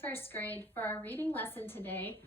first grade. For our reading lesson today,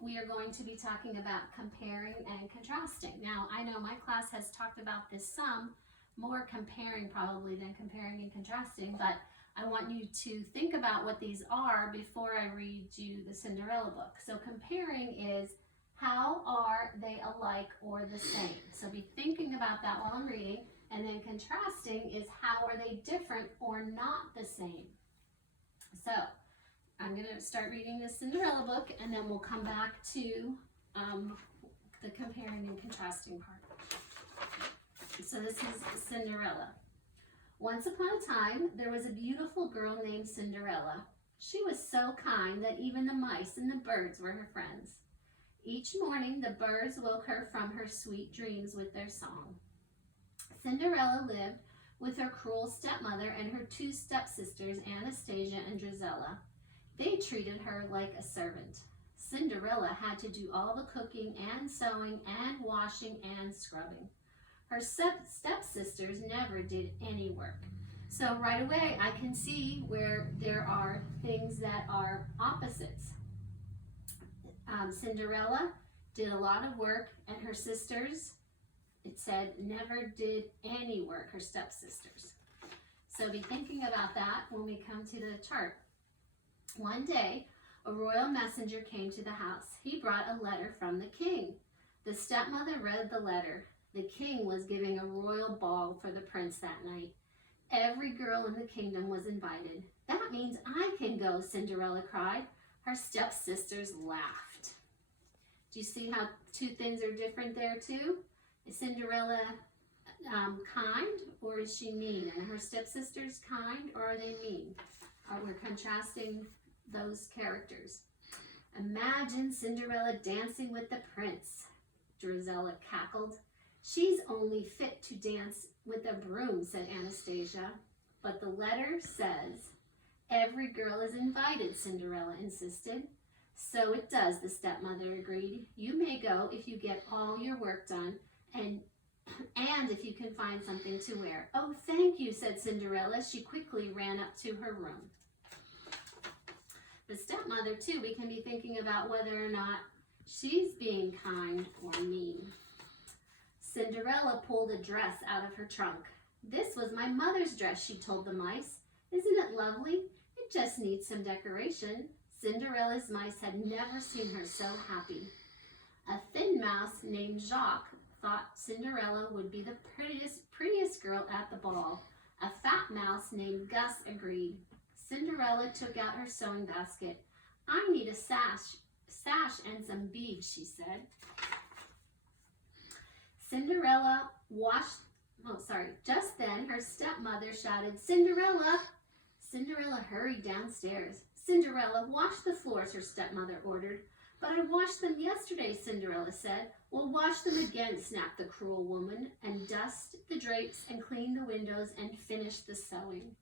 we are going to be talking about comparing and contrasting. Now, I know my class has talked about this some, more comparing probably than comparing and contrasting, but I want you to think about what these are before I read you the Cinderella book. So comparing is how are they alike or the same? So be thinking about that while I'm reading. And then contrasting is how are they different or not the same? So I'm going to start reading the Cinderella book and then we'll come back to the comparing and contrasting part. So this is Cinderella. Once upon a time, there was a beautiful girl named Cinderella. She was so kind that even the mice and the birds were her friends. Each morning, the birds woke her from her sweet dreams with their song. Cinderella lived with her cruel stepmother and her two stepsisters, Anastasia and Drizella. They treated her like a servant. Cinderella had to do all the cooking and sewing and washing and scrubbing. Her stepsisters never did any work. So right away, I can see where there are things that are opposites. Cinderella did a lot of work, and her sisters, it said, never did any work, her stepsisters. So be thinking about that when we come to the chart. One day, a royal messenger came to the house. He brought a letter from the king. The stepmother read the letter. The king was giving a royal ball for the prince that night. Every girl in the kingdom was invited. That means I can go, Cinderella cried. Her stepsisters laughed. Do you see how two things are different there too? Is Cinderella kind, or is she mean? And her stepsisters kind, or are they mean? We're contrasting those characters. Imagine Cinderella dancing with the prince, Drizella cackled. She's only fit to dance with a broom, said Anastasia. But the letter says, every girl is invited, Cinderella insisted. So it does, the stepmother agreed. You may go if you get all your work done and if you can find something to wear. Oh, thank you, said Cinderella. She quickly ran up to her room. The stepmother, too, we can be thinking about whether or not she's being kind or mean. Cinderella pulled a dress out of her trunk. This was my mother's dress, she told the mice. Isn't it lovely? It just needs some decoration. Cinderella's mice had never seen her so happy. A thin mouse named Jacques thought Cinderella would be the prettiest girl at the ball. A fat mouse named Gus agreed. Cinderella took out her sewing basket. I need a sash and some beads, she said. Just then her stepmother shouted, Cinderella! Cinderella hurried downstairs. Cinderella, wash the floors, her stepmother ordered. But I washed them yesterday, Cinderella said. Well, wash them again, snapped the cruel woman, and dust the drapes and clean the windows and finish the sewing.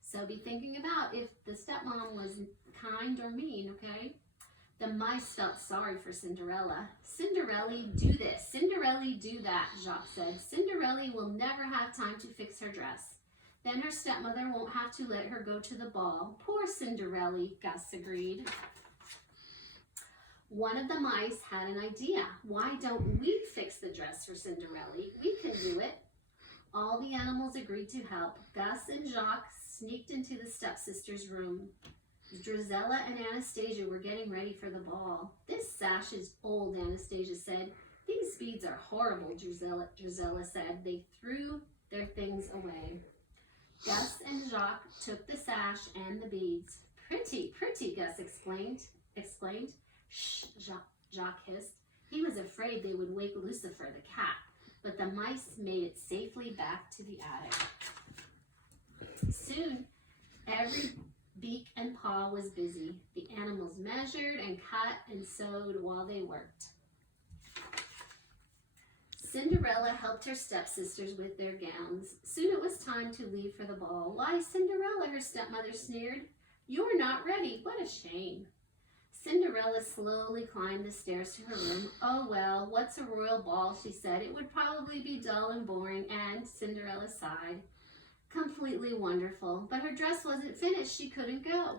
So be thinking about if the stepmom was kind or mean, okay? The mice felt sorry for Cinderella. Cinderella, do this. Cinderella, do that, Jacques said. Cinderella will never have time to fix her dress. Then her stepmother won't have to let her go to the ball. Poor Cinderella, Gus agreed. One of the mice had an idea. Why don't we fix the dress for Cinderella? We can do it. All the animals agreed to help. Gus and Jacques sneaked into the stepsisters' room. Drizella and Anastasia were getting ready for the ball. This sash is old, Anastasia said. These beads are horrible, Drizella said. They threw their things away. Gus and Jacques took the sash and the beads. Pretty, pretty, Gus exclaimed. Shh, Jacques hissed. He was afraid they would wake Lucifer the cat, but the mice made it safely back to the attic. Soon, every beak and paw was busy. The animals measured and cut and sewed while they worked. Cinderella helped her stepsisters with their gowns. Soon it was time to leave for the ball. Why, Cinderella, her stepmother sneered. You're not ready. What a shame. Cinderella slowly climbed the stairs to her room. Oh, well, what's a royal ball, she said. It would probably be dull and boring, and Cinderella sighed. Completely wonderful, but her dress wasn't finished. She couldn't go.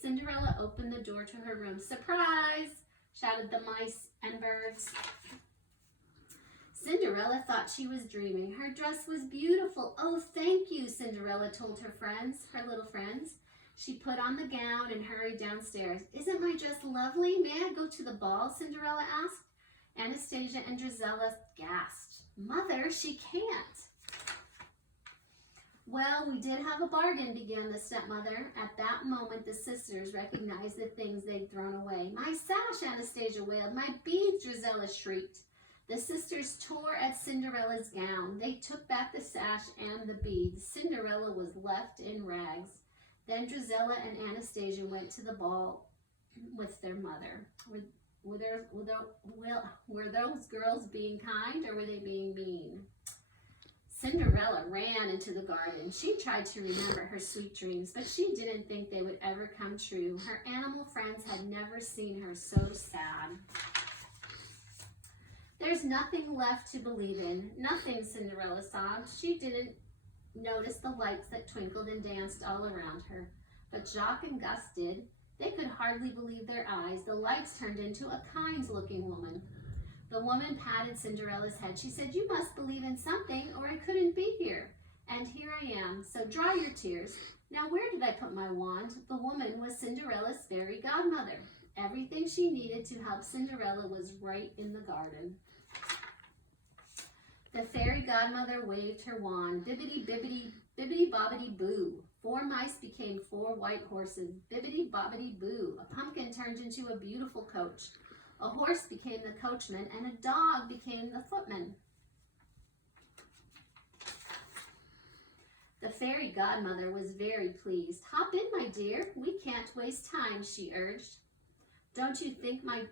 Cinderella opened the door to her room. "Surprise!" shouted the mice and birds. Cinderella thought she was dreaming. Her dress was beautiful. "Oh, thank you," Cinderella told her friends, her little friends. She put on the gown and hurried downstairs. "Isn't my dress lovely? May I go to the ball?" Cinderella asked. Anastasia and Drizella gasped. "Mother, she can't." "Well, we did have a bargain," began the stepmother. At that moment, the sisters recognized the things they'd thrown away. "My sash," Anastasia wailed. "My beads," Drizella shrieked. The sisters tore at Cinderella's gown. They took back the sash and the beads. Cinderella was left in rags. Then Drizella and Anastasia went to the ball with their mother. Were those girls being kind, or were they being mean? Cinderella ran into the garden. She tried to remember her sweet dreams, but she didn't think they would ever come true. Her animal friends had never seen her so sad. "There's nothing left to believe in. Nothing," Cinderella sobbed. She didn't notice the lights that twinkled and danced all around her, but Jacques and Gus did. They could hardly believe their eyes. The lights turned into a kind-looking woman. The woman patted Cinderella's head. She said, "You must believe in something, or I couldn't be here. And here I am, so dry your tears. Now, where did I put my wand?" The woman was Cinderella's fairy godmother. Everything she needed to help Cinderella was right in the garden. The fairy godmother waved her wand. Bibbidi, bibbidi, bibbidi, bobbidi, boo. 4 mice became 4 white horses. Bibbidi, bobbidi, boo. A pumpkin turned into a beautiful coach. A horse became the coachman, and a dog became the footman. The fairy godmother was very pleased. "Hop in, my dear. We can't waste time," she urged. Don't you think my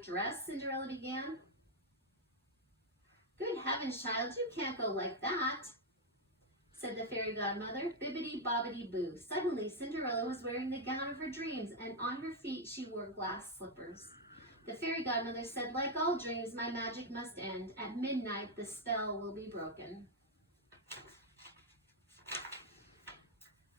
dress?" Cinderella began. "Good heavens, child, you can't go like that," said the fairy godmother. Bibbidi bobbidi boo. Suddenly, Cinderella was wearing the gown of her dreams, and on her feet she wore glass slippers. The fairy godmother said, "Like all dreams, my magic must end. At midnight, the spell will be broken."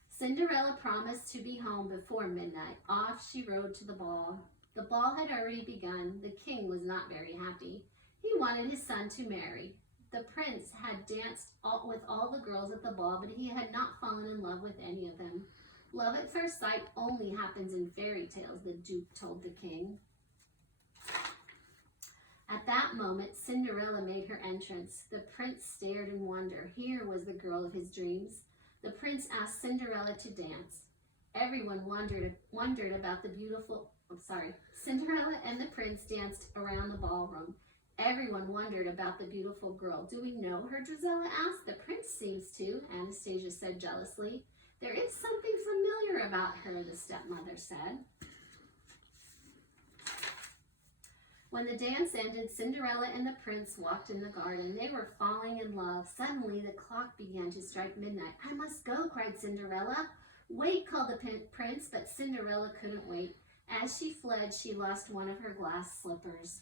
Cinderella promised to be home before midnight. Off she rode to the ball. The ball had already begun. The king was not very happy. He wanted his son to marry. The prince had danced with all the girls at the ball, but he had not fallen in love with any of them. "Love at first sight only happens in fairy tales," the duke told the king. At that moment, Cinderella made her entrance. The prince stared in wonder. Here was the girl of his dreams. The prince asked Cinderella to dance. Everyone wondered about the beautiful, Cinderella and the prince danced around the ballroom. Everyone wondered about the beautiful girl. "Do we know her?" Drizella asked. "The prince seems to," Anastasia said jealously. "There is something familiar about her," the stepmother said. When the dance ended, Cinderella and the prince walked in the garden. They were falling in love. Suddenly, the clock began to strike midnight. "I must go," cried Cinderella. "Wait," called the prince, but Cinderella couldn't wait. As she fled, she lost one of her glass slippers.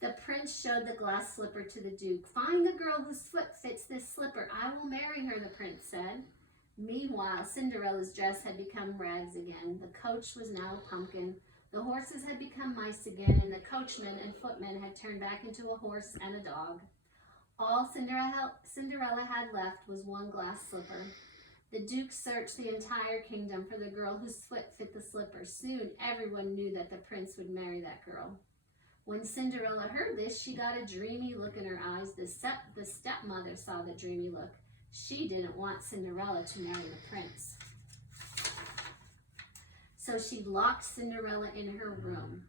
The prince showed the glass slipper to the duke. "Find the girl whose foot fits this slipper. I will marry her," the prince said. Meanwhile, Cinderella's dress had become rags again. The coach was now a pumpkin. The horses had become mice again, and the coachman and footman had turned back into a horse and a dog. All Cinderella had left was one glass slipper. The duke searched the entire kingdom for the girl whose foot fit the slipper. Soon, everyone knew that the prince would marry that girl. When Cinderella heard this, she got a dreamy look in her eyes. The stepmother saw the dreamy look. She didn't want Cinderella to marry the prince. So she locked Cinderella in her room.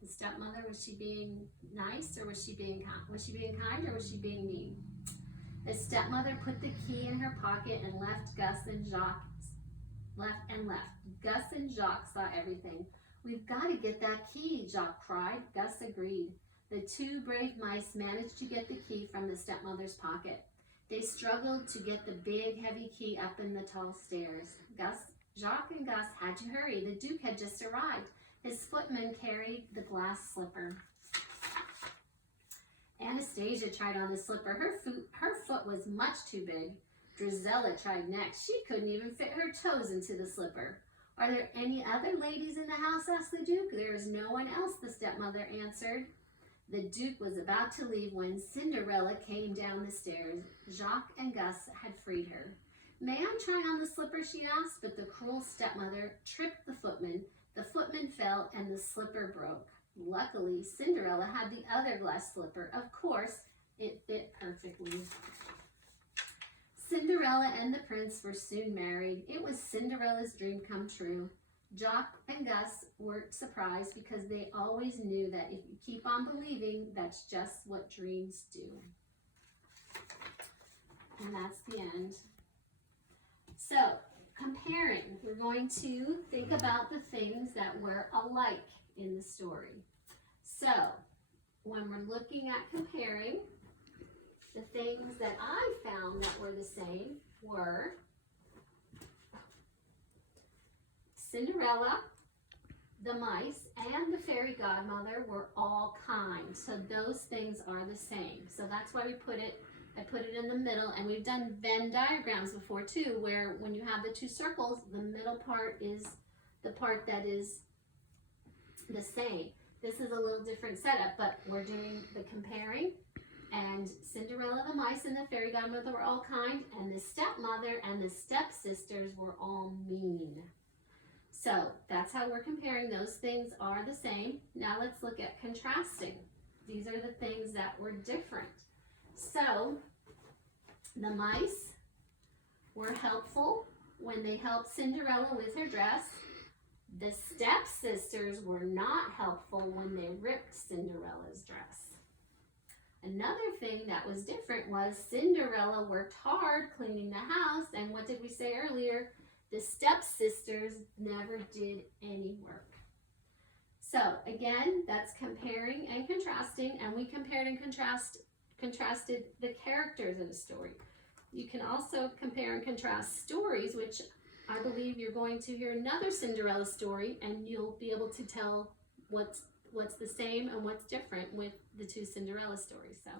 The stepmother, was she being nice, or was she being kind, or was she being mean? The stepmother put the key in her pocket and left. Gus and Jacques saw everything. "We've got to get that key," Jacques cried. Gus agreed. The 2 brave mice managed to get the key from the stepmother's pocket. They struggled to get the big, heavy key up in the tall stairs. Jacques and Gus had to hurry. The Duke had just arrived. His footman carried the glass slipper. Anastasia tried on the slipper. Her foot was much too big. Drizella tried next. She couldn't even fit her toes into the slipper. Are there any other ladies in the house? Asked the Duke. There is no one else, the stepmother answered. The Duke was about to leave when Cinderella came down the stairs. Jacques and Gus had freed her. May I try on the slipper, she asked, but the cruel stepmother tripped the footman. The footman fell and the slipper broke. Luckily, Cinderella had the other glass slipper. Of course, it fit perfectly. Cinderella and the prince were soon married. It was Cinderella's dream come true. Jock and Gus were surprised because they always knew that if you keep on believing, that's just what dreams do. And that's the end. So, comparing, we're going to think about the things that were alike in the story. So, when we're looking at comparing, the things that I found that were the same were Cinderella, the mice, and the fairy godmother were all kind. So those things are the same. So that's why I put it in the middle, and we've done Venn diagrams before too, where when you have the two circles, the middle part is the part that is the same. This is a little different setup, but we're doing the comparing. And Cinderella, the mice, and the fairy godmother were all kind, and the stepmother and the stepsisters were all mean. So that's how we're comparing. Those things are the same. Now let's look at contrasting. These are the things that were different. So the mice were helpful when they helped Cinderella with her dress. The stepsisters were not helpful when they ripped Cinderella's dress. Another thing that was different was Cinderella worked hard cleaning the house, and what did we say earlier? The stepsisters never did any work. So again, that's comparing and contrasting, and we compared and contrasted the characters in a story. You can also compare and contrast stories, which I believe you're going to hear another Cinderella story, and you'll be able to tell what's the same and what's different with the two Cinderella stories. So